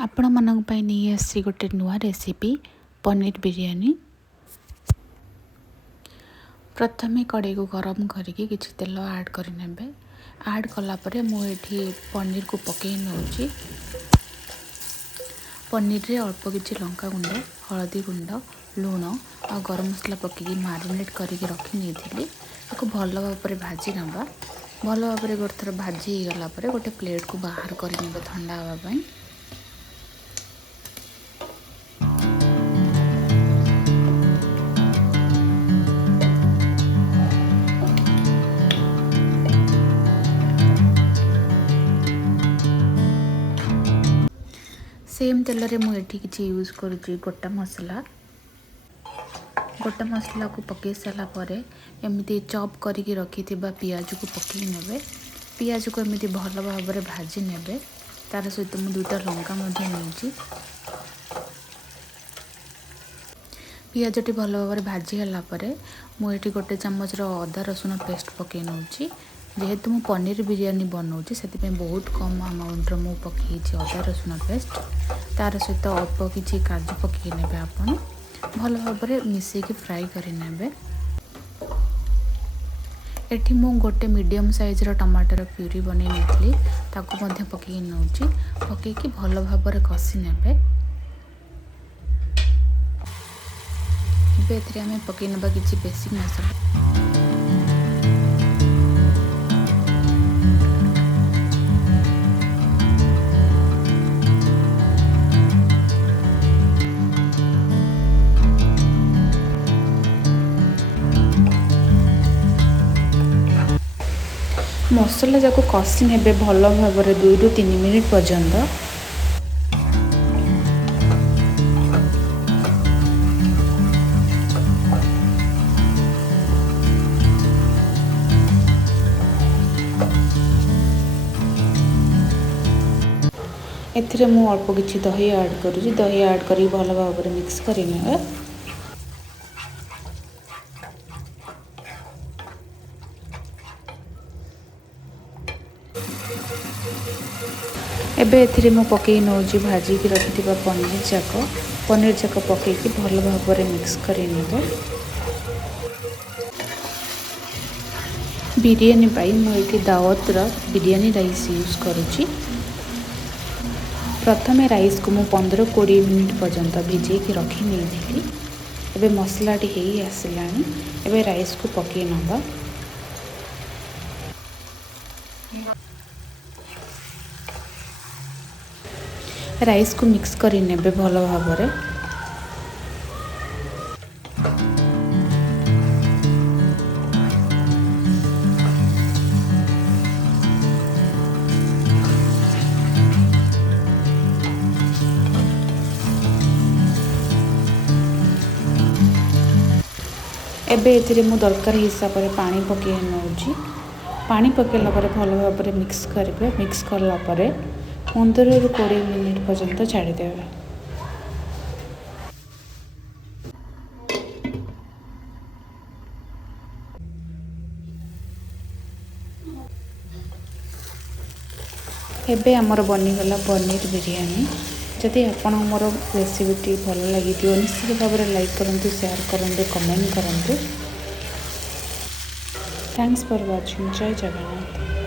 आपण मानक पाई नहीं आसी गोटे नुआ रेसिपी पनीर बिरयानी। प्रथमे कड़े को गरम करके किसी तेल ऐड करने ऐड कलापर मुझे पनीर को पकई नौची। पनीर रे अल्प किसी लंका गुंड हलदी गुंड लुण और गरम मसला पकई मारिनेट करके रखी नहीं भल भाव भाजी नवा। भल भाव गोटे थर भाजी गलापर गोटे प्लेट को बाहर करने ठंडा हाँपाई। सेम तेल रे मुझे किसी यूज करुँची गोटा मसला को पकई सारापर एमती चॉप करके रखि पियाज को पकई ने पियाज को एमती भल भाव भाजी ने तार सहित मुझे दुईटा लंका नहीं पियाजटी भल भाव भाजी गलापर मुझे गोटे चामच अदा रसुण पेस्ट पकई नौची। जेहेतु मु पनीर बिरयानी बनाऊँगी से बहुत कम अमाउंट मु पकई अदा रसुण पेस्ट तार सहित अल्प किसी काजू पकई ने आपन भल भाव मिसेकी फ्राई करने। एठी मु गोटे मीडियम साइज टमाटर प्यूरी बन नहीं पकई नौची पकईकी भल भाव कषि ने आम पकई ना किसी बेसिक मसला मसला जाक कषि ने भल भाव 2 ରୁ 3 मिनिट पर्यंत। एथिरे मु अल्प किछि दही ऐड करूँ। दही ऐड करी भल भाव मिक्स करने। एबे एथिरे मु पकई नौजी भाजी की रखि पनीर जाक पकईकी भल भाव मिक्स करने। बिरयानी पाई मुझे दावत बिरयानी राइस यूज करुँची। प्रथमे राइस को मु 15-20 मिनिट पर्यंत भिजेकी रखी नहीं। एबे मसलाटी हो आसलानी। एबे राइस को पकई नवा। राइस को मिक्स करने भल भाव एबे एथिरे मु दरकार हिसाब से पानी पकई नौची। पानी पकईला भल भाव मिक्स करेंगे। मिक्स कलापर 15 ରୁ 20 मिनिट पर्यंत छाड़ीदेवे। एबे आमर बनीगला पनीर बिरयानी। जदि आपण मोर रेसिपीटी भल लगी निश्चित भाव लाइक करूँ, शेयर करूँ, कमेंट करूँ। Thanks for watching. जय जगन्नाथ।